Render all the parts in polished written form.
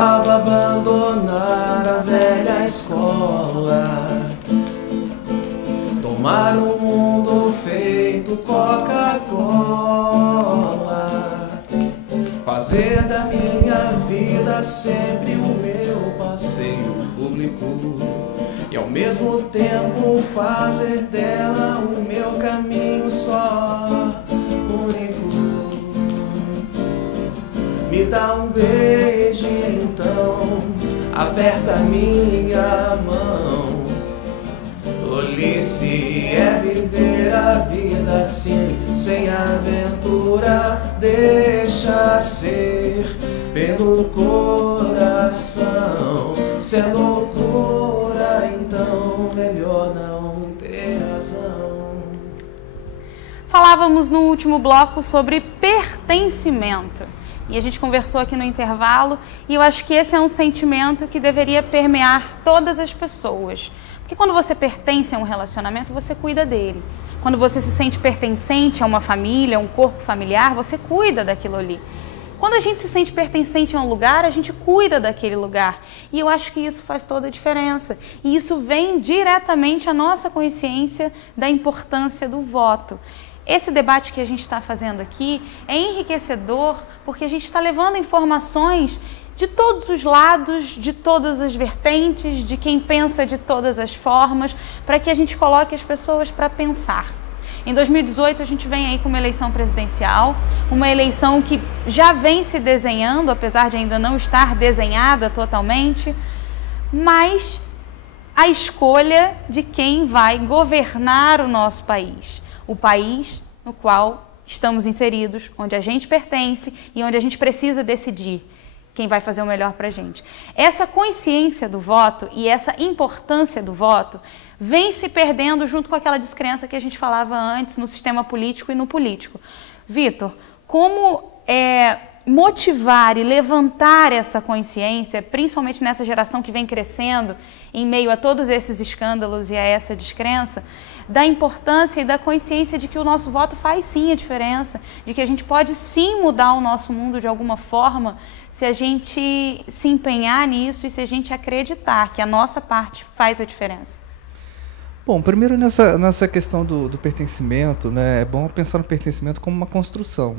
costumava abandonar a velha escola, tomar um mundo feito Coca-Cola, fazer da minha vida sempre o meu passeio público e ao mesmo tempo fazer dela o meu caminho só único. Me dá um beijo então, aperta minha mão. Tolice é viver a vida assim, sem aventura, deixa ser pelo coração. Se é loucura, então melhor não ter razão. Falávamos no último bloco sobre pertencimento. E a gente conversou aqui no intervalo, e eu acho que esse é um sentimento que deveria permear todas as pessoas. Porque quando você pertence a um relacionamento, você cuida dele. Quando você se sente pertencente a uma família, a um corpo familiar, você cuida daquilo ali. Quando a gente se sente pertencente a um lugar, a gente cuida daquele lugar. E eu acho que isso faz toda a diferença. E isso vem diretamente à nossa consciência da importância do voto. Esse debate que a gente está fazendo aqui é enriquecedor porque a gente está levando informações de todos os lados, de todas as vertentes, de quem pensa de todas as formas, para que a gente coloque as pessoas para pensar. Em 2018 a gente vem aí com uma eleição presidencial, uma eleição que já vem se desenhando, apesar de ainda não estar desenhada totalmente, mas a escolha de quem vai governar o nosso país. O país no qual estamos inseridos, onde a gente pertence e onde a gente precisa decidir quem vai fazer o melhor para a gente. Essa consciência do voto e essa importância do voto vem se perdendo junto com aquela descrença que a gente falava antes no sistema político e no político. Vitor, como motivar e levantar essa consciência, principalmente nessa geração que vem crescendo em meio a todos esses escândalos e a essa descrença, da importância e da consciência de que o nosso voto faz sim a diferença, de que a gente pode sim mudar o nosso mundo de alguma forma, se a gente se empenhar nisso e se a gente acreditar que a nossa parte faz a diferença. Bom, primeiro nessa questão do pertencimento, né, é bom pensar no pertencimento como uma construção.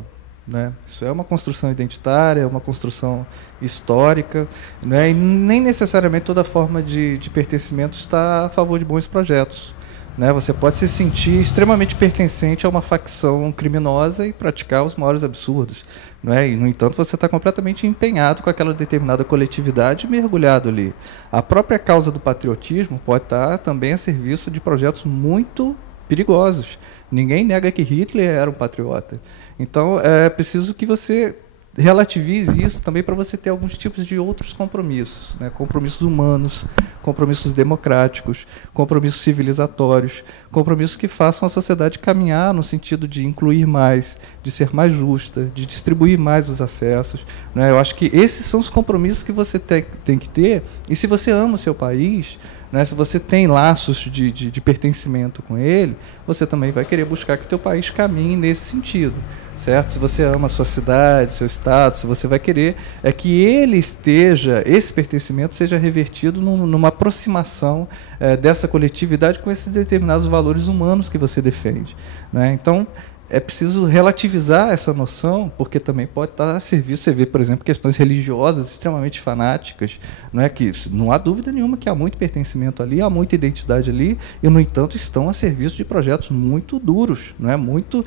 Né? Isso é uma construção identitária, é uma construção histórica, né? E nem necessariamente toda forma de pertencimento está a favor de bons projetos. Né? Você pode se sentir extremamente pertencente a uma facção criminosa e praticar os maiores absurdos. Né? E, no entanto, você está completamente empenhado com aquela determinada coletividade e mergulhado ali. A própria causa do patriotismo pode estar também a serviço de projetos muito perigosos. Ninguém nega que Hitler era um patriota. Então, é preciso que você relativize isso também para você ter alguns tipos de outros compromissos, né? Compromissos humanos, compromissos democráticos, compromissos civilizatórios, compromissos que façam a sociedade caminhar no sentido de incluir mais, de ser mais justa, de distribuir mais os acessos. Né? Eu acho que esses são os compromissos que você tem que ter, e se você ama o seu país, né, se você tem laços de pertencimento com ele, você também vai querer buscar que o teu país caminhe nesse sentido, certo? Se você ama a sua cidade, seu estado, se você vai querer que esse pertencimento seja revertido numa aproximação dessa coletividade com esses determinados valores humanos que você defende. Né? Então, é preciso relativizar essa noção, porque também pode estar a serviço. Você vê, por exemplo, questões religiosas extremamente fanáticas, não é que não há dúvida nenhuma que há muito pertencimento ali, há muita identidade ali, e, no entanto, estão a serviço de projetos muito duros, não é? Muito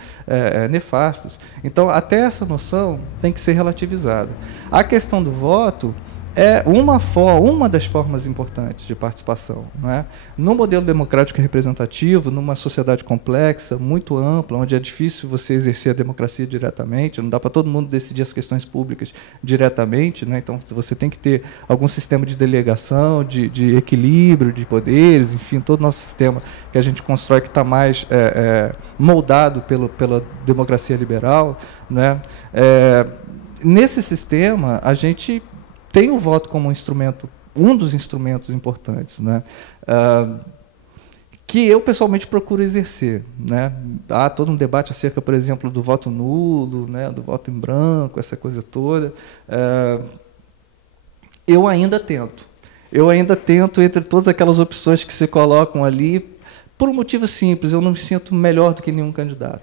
nefastos. Então, até essa noção tem que ser relativizada. A questão do voto é uma das formas importantes de participação. Não é? No modelo democrático e representativo, numa sociedade complexa, muito ampla, onde é difícil você exercer a democracia diretamente, não dá para todo mundo decidir as questões públicas diretamente, né? Então você tem que ter algum sistema de delegação, de equilíbrio de poderes, enfim, todo o nosso sistema que a gente constrói que está mais moldado pela democracia liberal. Né? Nesse sistema, a gente tem o voto como um dos instrumentos importantes, né? Que eu pessoalmente procuro exercer. Né? Há todo um debate acerca, por exemplo, do voto nulo, né? Do voto em branco, essa coisa toda. Eu ainda tento. Entre todas aquelas opções que se colocam ali, por um motivo simples, eu não me sinto melhor do que nenhum candidato.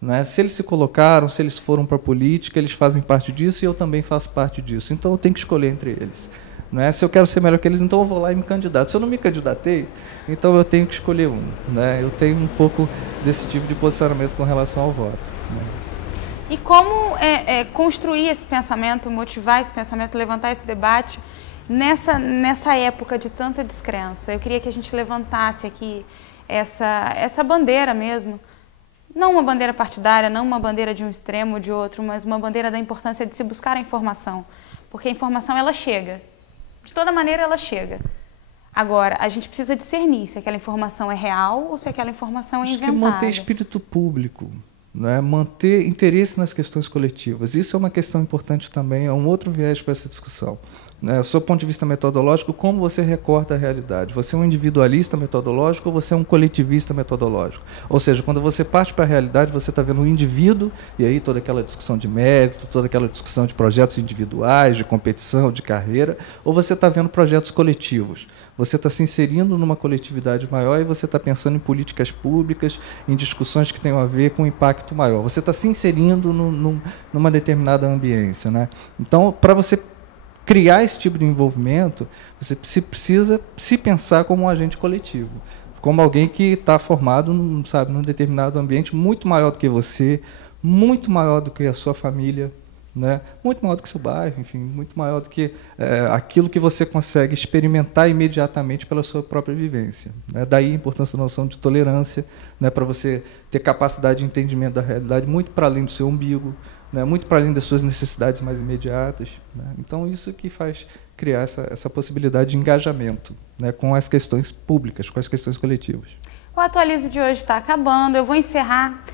Né? Se eles se colocaram, se eles foram para a política, eles fazem parte disso e eu também faço parte disso. Então eu tenho que escolher entre eles. Né? Se eu quero ser melhor que eles, então eu vou lá e me candidato. Se eu não me candidatei, então eu tenho que escolher um. Né? Eu tenho um pouco desse tipo de posicionamento com relação ao voto. Né? E como construir esse pensamento, motivar esse pensamento, levantar esse debate nessa época de tanta descrença? Eu queria que a gente levantasse aqui essa bandeira mesmo, não uma bandeira partidária, não uma bandeira de um extremo ou de outro, mas uma bandeira da importância de se buscar a informação, porque a informação ela chega, de toda maneira ela chega. Agora, a gente precisa discernir se aquela informação é real ou se aquela informação é inventada. Acho que manter espírito público, né? Manter interesse nas questões coletivas, isso é uma questão importante também, é um outro viés para essa discussão. Do seu ponto de vista metodológico, como você recorta a realidade? Você é um individualista metodológico ou você é um coletivista metodológico? Ou seja, quando você parte para a realidade, você está vendo o indivíduo, e aí toda aquela discussão de mérito, toda aquela discussão de projetos individuais, de competição, de carreira, ou você está vendo projetos coletivos? Você está se inserindo numa coletividade maior e você está pensando em políticas públicas, em discussões que tenham a ver com um impacto maior. Você está se inserindo numa determinada ambiência. Né? Então, para você criar esse tipo de envolvimento, você precisa se pensar como um agente coletivo, como alguém que está formado, num determinado ambiente muito maior do que você, muito maior do que a sua família, né? Muito maior do que o seu bairro, enfim, muito maior do que aquilo que você consegue experimentar imediatamente pela sua própria vivência. Né? Daí a importância da noção de tolerância, né? Para você ter capacidade de entendimento da realidade muito para além do seu umbigo, né, muito para além das suas necessidades mais imediatas. Né? Então, isso que faz criar essa possibilidade de engajamento, né, com as questões públicas, com as questões coletivas. O Atualize de hoje está acabando. Eu vou encerrar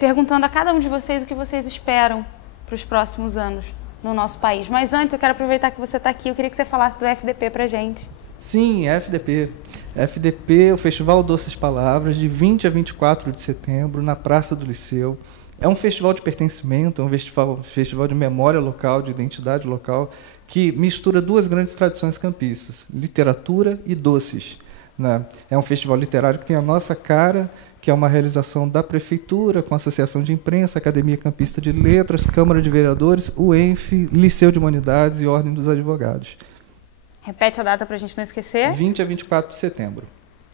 perguntando a cada um de vocês o que vocês esperam para os próximos anos no nosso país. Mas antes, eu quero aproveitar que você está aqui. Eu queria que você falasse do FDP para a gente. Sim, FDP. FDP, o Festival Doces Palavras, de 20 a 24 de setembro, na Praça do Liceu. É um festival de pertencimento, é um festival de memória local, de identidade local, que mistura duas grandes tradições campistas, literatura e doces. Né? É um festival literário que tem a nossa cara, que é uma realização da Prefeitura, com a Associação de Imprensa, Academia Campista de Letras, Câmara de Vereadores, o ENF, Liceu de Humanidades e Ordem dos Advogados. Repete a data para a gente não esquecer. 20 a 24 de setembro.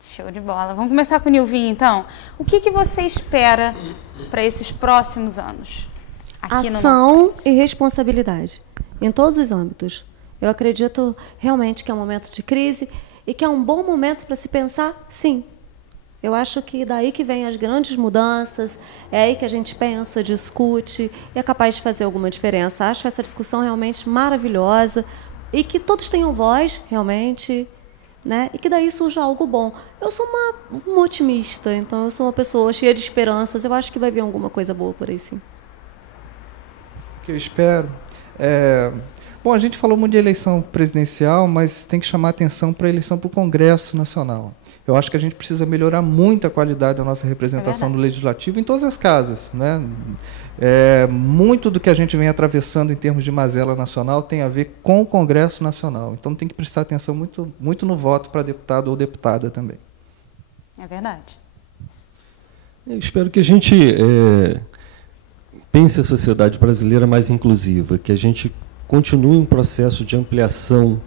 Show de bola. Vamos começar com o Nilvinho, então. O que você espera para esses próximos anos aqui no nosso Ação país? E responsabilidade, em todos os âmbitos. Eu acredito realmente que é um momento de crise e que é um bom momento para se pensar, sim. Eu acho que daí que vem as grandes mudanças, é aí que a gente pensa, discute e é capaz de fazer alguma diferença. Acho essa discussão realmente maravilhosa e que todos tenham voz, realmente, né? E que daí surja algo bom. Eu sou uma otimista, então eu sou uma pessoa cheia de esperanças. Eu acho que vai vir alguma coisa boa por aí, sim. O que eu espero Bom, a gente falou muito de eleição presidencial, mas tem que chamar atenção para a eleição para o Congresso Nacional. Eu acho que a gente precisa melhorar muito a qualidade da nossa representação no Legislativo em todas as casas. Né? Muito do que a gente vem atravessando em termos de mazela nacional tem a ver com o Congresso Nacional. Então tem que prestar atenção muito no voto para deputado ou deputada também. É verdade. Eu espero que a gente pense a sociedade brasileira mais inclusiva, que a gente continue um processo de ampliação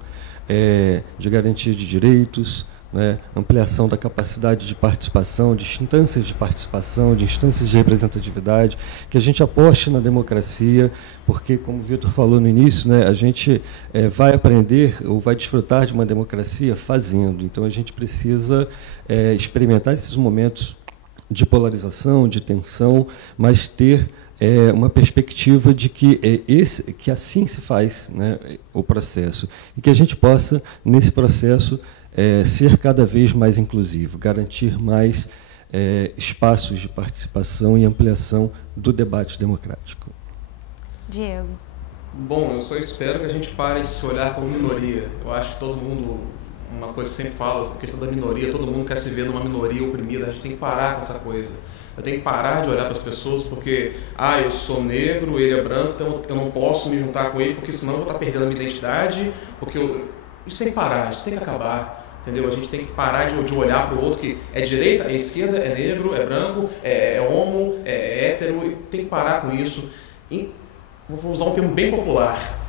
de garantia de direitos, né, ampliação da capacidade de participação, de instâncias de participação, de instâncias de representatividade, que a gente aposte na democracia, porque, como o Vitor falou no início, né, a gente vai aprender ou vai desfrutar de uma democracia fazendo. Então, a gente precisa experimentar esses momentos de polarização, de tensão, mas ter uma perspectiva de que que assim se faz, né, o processo, e que a gente possa, nesse processo, ser cada vez mais inclusivo, garantir mais espaços de participação e ampliação do debate democrático. Diego. Bom, eu só espero que a gente pare de se olhar como minoria. Eu acho que todo mundo, uma coisa que sempre fala, a questão da minoria, todo mundo quer se ver numa minoria oprimida, a gente tem que parar com essa coisa. Eu tenho que parar de olhar para as pessoas porque, eu sou negro, ele é branco, então eu não posso me juntar com ele porque senão eu vou estar perdendo a minha identidade, isso tem que parar, isso tem que acabar, entendeu? A gente tem que parar de olhar para o outro que é direita, é esquerda, é negro, é branco, é homo, é hétero, tem que parar com isso. Vou usar um termo bem popular.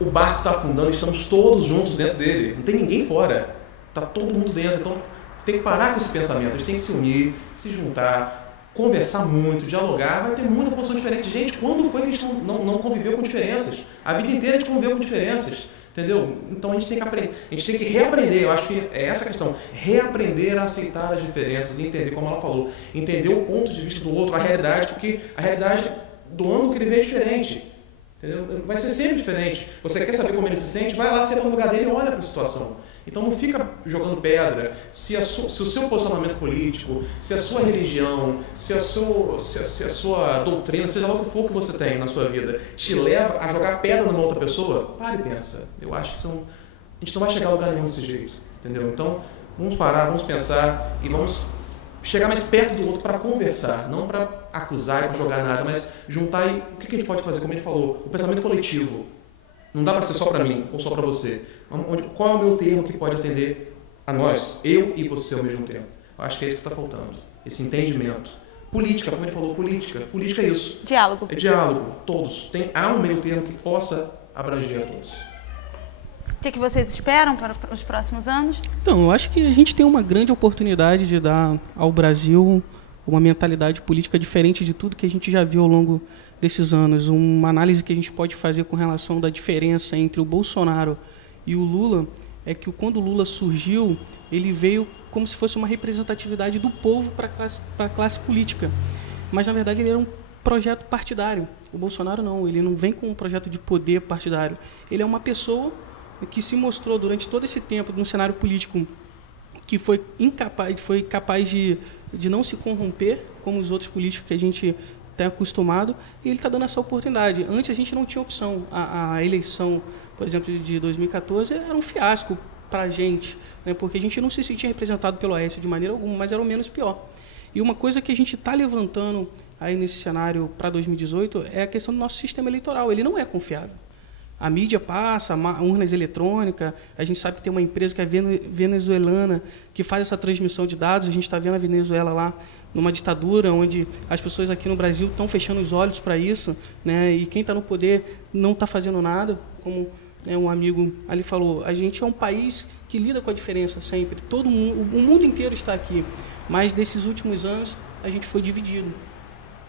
O barco está afundando, estamos todos juntos dentro dele, não tem ninguém fora, está todo mundo dentro, então tem que parar com esse pensamento, a gente tem que se unir, se juntar, conversar muito, dialogar, vai ter muita posição diferente. Gente, quando foi que a gente não conviveu com diferenças? A vida inteira a gente conviveu com diferenças, entendeu? Então a gente tem que aprender, a gente tem que reaprender, eu acho que é essa a questão, reaprender a aceitar as diferenças, entender, como ela falou, entender o ponto de vista do outro, a realidade, porque a realidade do ângulo que ele vê é diferente. Entendeu? Vai ser sempre diferente. Você quer saber como ele se sente? Vai lá, senta no lugar dele e olha para a situação. Então não fica jogando pedra se o seu posicionamento político, se a sua religião, se a sua doutrina, seja lá o que for que você tem na sua vida, te leva a jogar pedra numa outra pessoa, pare e pensa. Eu acho que a gente não vai chegar a lugar nenhum desse jeito. Entendeu? Então vamos parar, vamos pensar e vamos chegar mais perto do outro para conversar, não para acusar e para jogar nada, mas juntar e o que a gente pode fazer, como a gente falou, o pensamento coletivo. Não dá para ser só para mim ou só para você. Qual é o meu termo que pode atender a nós, eu e você ao mesmo tempo? Eu acho que é isso que está faltando, esse entendimento. Política, como ele falou, política é isso. Diálogo. É diálogo, todos. Há um meio termo que possa abranger a todos. O que vocês esperam para os próximos anos? Então, eu acho que a gente tem uma grande oportunidade de dar ao Brasil uma mentalidade política diferente de tudo que a gente já viu ao longo desses anos. Uma análise que a gente pode fazer com relação da diferença entre o Bolsonaro e o Lula é que quando o Lula surgiu, ele veio como se fosse uma representatividade do povo para a classe política. Mas, na verdade, ele era um projeto partidário. O Bolsonaro não, ele não vem com um projeto de poder partidário. Ele é uma pessoa que se mostrou durante todo esse tempo no cenário político que foi capaz de não se corromper como os outros políticos que a gente está acostumado, e ele está dando essa oportunidade. Antes a gente não tinha opção. A eleição, por exemplo, de 2014 era um fiasco para a gente, né, porque a gente não se sentia representado pelo Aécio de maneira alguma, mas era o menos pior. E uma coisa que a gente está levantando aí nesse cenário para 2018 é a questão do nosso sistema eleitoral. Ele não é confiável. A mídia passa, urnas eletrônicas, a gente sabe que tem uma empresa que é venezuelana que faz essa transmissão de dados, a gente está vendo a Venezuela lá numa ditadura, onde as pessoas aqui no Brasil estão fechando os olhos para isso, né, e quem está no poder não está fazendo nada, como um amigo ali falou, a gente é um país que lida com a diferença sempre, o mundo inteiro está aqui, mas desses últimos anos a gente foi dividido,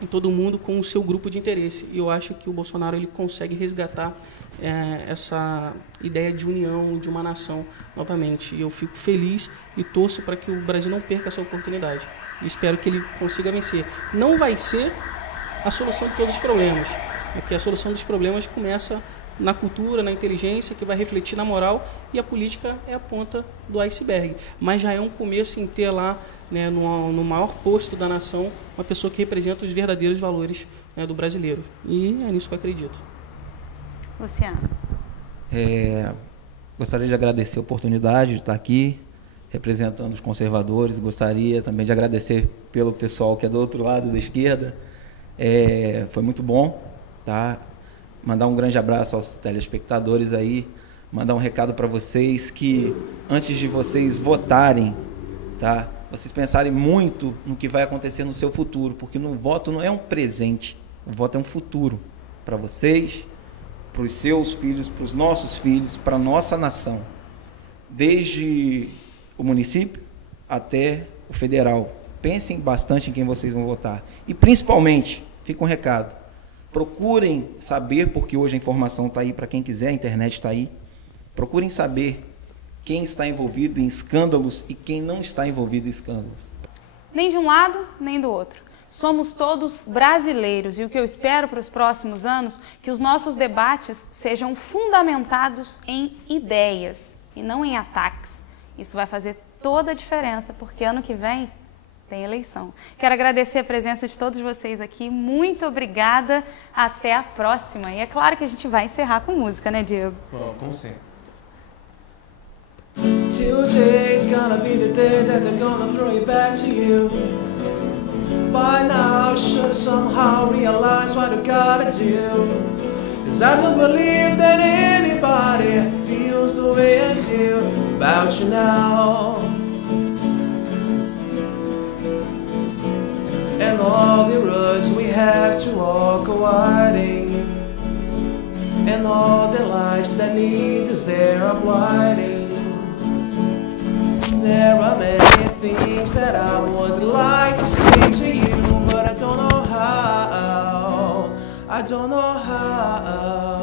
todo mundo com o seu grupo de interesse, e eu acho que o Bolsonaro ele consegue resgatar essa ideia de união, de uma nação novamente. E eu fico feliz e torço para que o Brasil não perca essa oportunidade. E espero que ele consiga vencer. Não vai ser a solução de todos os problemas, porque a solução dos problemas começa na cultura, na inteligência, que vai refletir na moral, e a política é a ponta do iceberg. Mas já é um começo em ter lá, né, no maior posto da nação, uma pessoa que representa os verdadeiros valores, né, do brasileiro. E é nisso que eu acredito. Luciano. Gostaria de agradecer a oportunidade de estar aqui, representando os conservadores. Gostaria também de agradecer pelo pessoal que é do outro lado da esquerda. Foi muito bom, tá? Mandar um grande abraço aos telespectadores aí, mandar um recado para vocês que, antes de vocês votarem, tá? Vocês pensarem muito no que vai acontecer no seu futuro, porque no voto não é um presente, o voto é um futuro para vocês, para os seus filhos, para os nossos filhos, para a nossa nação, desde o município até o federal. Pensem bastante em quem vocês vão votar. E, principalmente, fica um recado, procurem saber, porque hoje a informação está aí para quem quiser, a internet está aí, procurem saber quem está envolvido em escândalos e quem não está envolvido em escândalos. Nem de um lado, nem do outro. Somos todos brasileiros e o que eu espero para os próximos anos é que os nossos debates sejam fundamentados em ideias e não em ataques. Isso vai fazer toda a diferença, porque ano que vem tem eleição. Quero agradecer a presença de todos vocês aqui. Muito obrigada. Até a próxima. E é claro que a gente vai encerrar com música, né, Diego? Bom, como sempre. Today's gonna be the day that they're gonna throw it back to you. by now should somehow realize what you gotta do. 'Cause I don't believe that anybody feels the way I do about you now. And all the roads we have to walk are winding, and all the lights that lead us there are blinding. There are many things that I would like to say to you, but I don't know how. I don't know how.